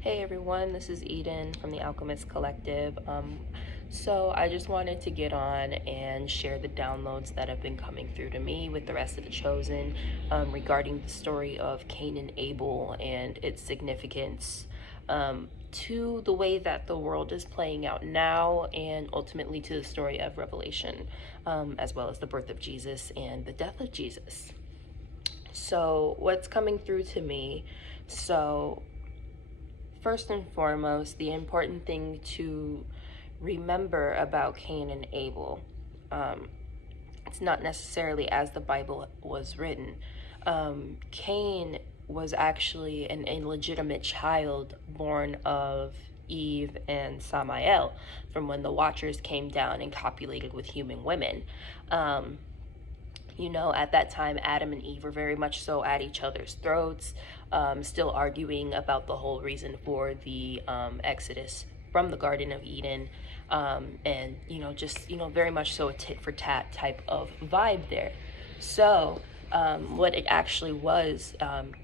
Hey everyone, this is Eden from the Alchemist Collective. So I just wanted to get on and share the downloads that have been coming through to me with the rest of the Chosen regarding the story of Cain and Abel and its significance to the way that the world is playing out now and ultimately to the story of Revelation, as well as the birth of Jesus and the death of Jesus. So what's coming through to me? So first and foremost, the important thing to remember about Cain and Abel, it's not necessarily as the Bible was written. Cain was actually an illegitimate child born of Eve and Samael from when the Watchers came down and copulated with human women. At that time, Adam and Eve were very much so at each other's throats, still arguing about the whole reason for the Exodus from the Garden of Eden. Very much so a tit for tat type of vibe there. So, what it actually was,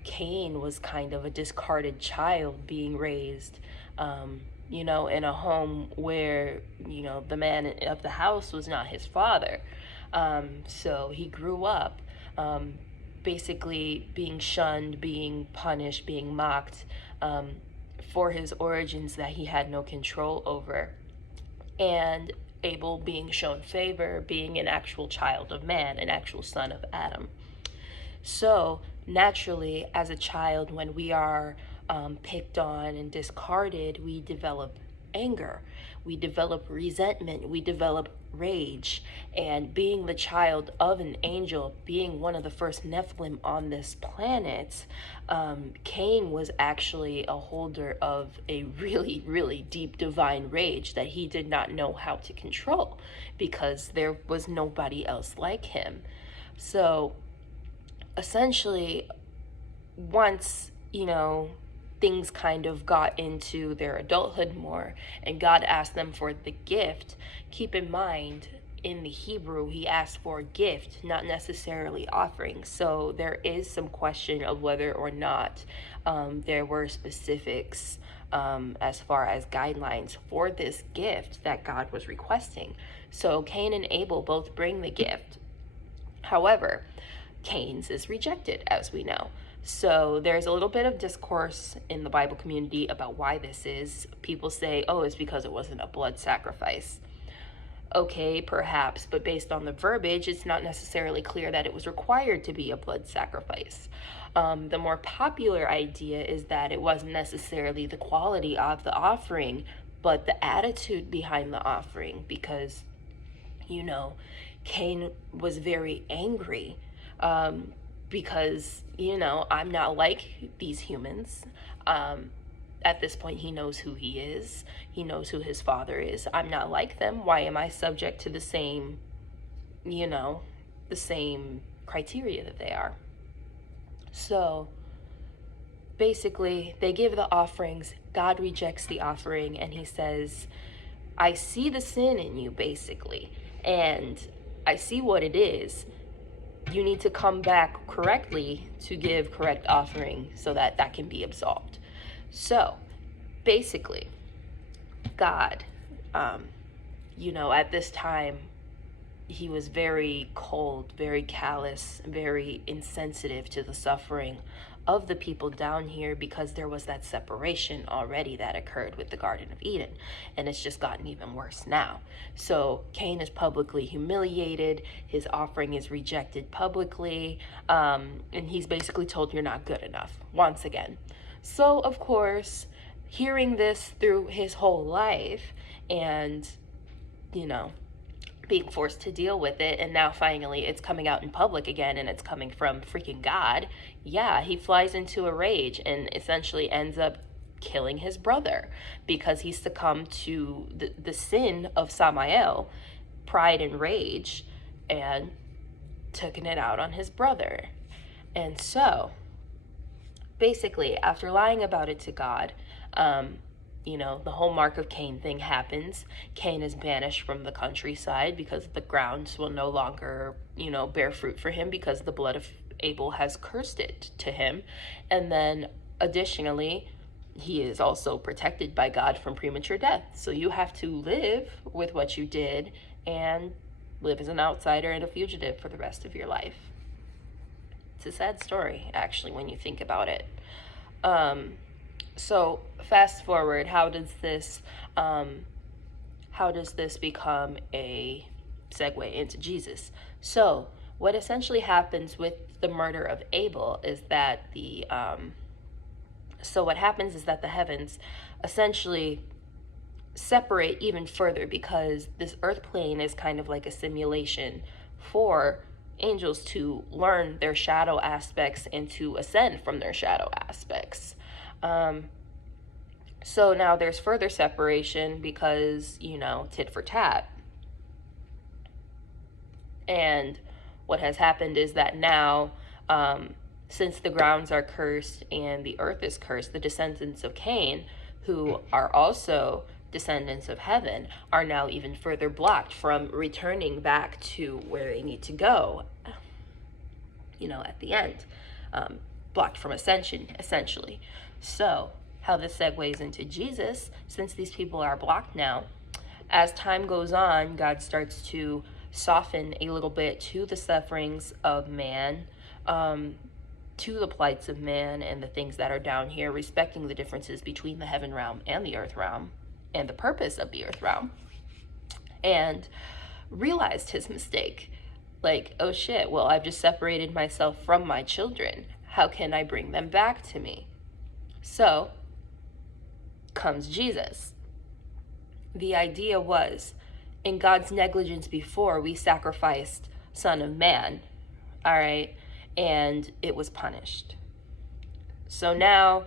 Cain was kind of a discarded child being raised, in a home where, the man of the house was not his father. So he grew up basically being shunned, being punished, being mocked for his origins that he had no control over. And Abel being shown favor, being an actual child of man, an actual son of Adam. So naturally, as a child, when we are picked on and discarded, we develop anger, we develop resentment, we develop rage. And being the child of an angel, being one of the first Nephilim on this planet, Cain was actually a holder of a really, really deep divine rage that he did not know how to control because there was nobody else like him. So essentially, once, things kind of got into their adulthood more and God asked them for the gift, keep in mind, in the Hebrew, he asked for a gift, not necessarily offering. So there is some question of whether or not there were specifics as far as guidelines for this gift that God was requesting. So Cain and Abel both bring the gift. However, Cain's is rejected, as we know. So there's a little bit of discourse in the Bible community about why this is. People say, oh, it's because it wasn't a blood sacrifice. Okay, perhaps, but based on the verbiage, it's not necessarily clear that it was required to be a blood sacrifice. The more popular idea is that it wasn't necessarily the quality of the offering, but the attitude behind the offering, because, Cain was very angry because, I'm not like these humans. At this point, he knows who he is. He knows who his father is. I'm not like them. Why am I subject to the same criteria that they are? So basically, they give the offerings. God rejects the offering and he says, I see the sin in you, basically, and I see what it is. You need to come back correctly to give correct offering so that that can be absolved. So basically, God, at this time, he was very cold, very callous, very insensitive to the suffering of the people down here because there was that separation already that occurred with the Garden of Eden, and it's just gotten even worse now. So Cain is publicly humiliated, his offering is rejected publicly, and he's basically told you're not good enough once again. So of course, hearing this through his whole life and being forced to deal with it, and now finally it's coming out in public again and it's coming from freaking God, yeah, he flies into a rage and essentially ends up killing his brother because he succumbed to the sin of Samael, pride and rage, and taking it out on his brother. And so basically, after lying about it to God, the whole mark of Cain thing happens. Cain is banished from the countryside because the grounds will no longer, bear fruit for him because the blood of Abel has cursed it to him. And then additionally, he is also protected by God from premature death. So you have to live with what you did and live as an outsider and a fugitive for the rest of your life. It's a sad story, actually, when you think about it. So fast forward, how does this become a segue into Jesus? So what essentially happens with the murder of Abel is that the heavens essentially separate even further, because this earth plane is kind of like a simulation for angels to learn their shadow aspects and to ascend from their shadow aspects. So now there's further separation because, tit for tat. And what has happened is that now, since the grounds are cursed and the earth is cursed, the descendants of Cain, who are also descendants of heaven, are now even further blocked from returning back to where they need to go, at the end. Blocked from ascension, essentially. So, how this segues into Jesus, since these people are blocked now, as time goes on, God starts to soften a little bit to the sufferings of man, to the plights of man and the things that are down here, respecting the differences between the heaven realm and the earth realm and the purpose of the earth realm, and realized his mistake. Like, oh shit, well, I've just separated myself from my children. How can I bring them back to me? So comes Jesus. The idea was, in God's negligence before, we sacrificed Son of Man, all right, and it was punished. So now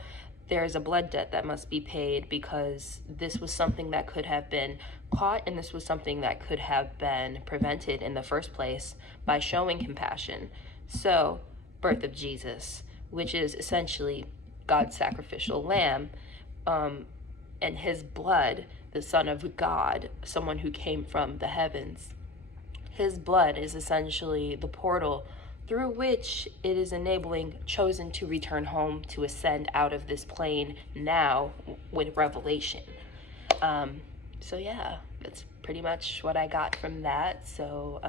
there's a blood debt that must be paid, because this was something that could have been caught, and this was something that could have been prevented in the first place by showing compassion. So, birth of Jesus, which is essentially God's sacrificial lamb, and his blood, the Son of God, someone who came from the heavens. His blood is essentially the portal through which it is enabling chosen to return home, to ascend out of this plane now with revelation. So yeah, that's pretty much what I got from that. So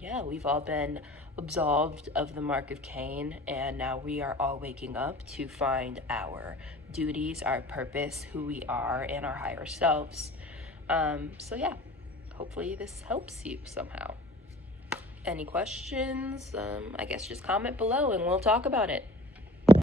yeah, we've all been absolved of the mark of Cain, and now we are all waking up to find our duties, our purpose, who we are, and our higher selves. So yeah, hopefully this helps you somehow. Any questions? I guess just comment below and we'll talk about it.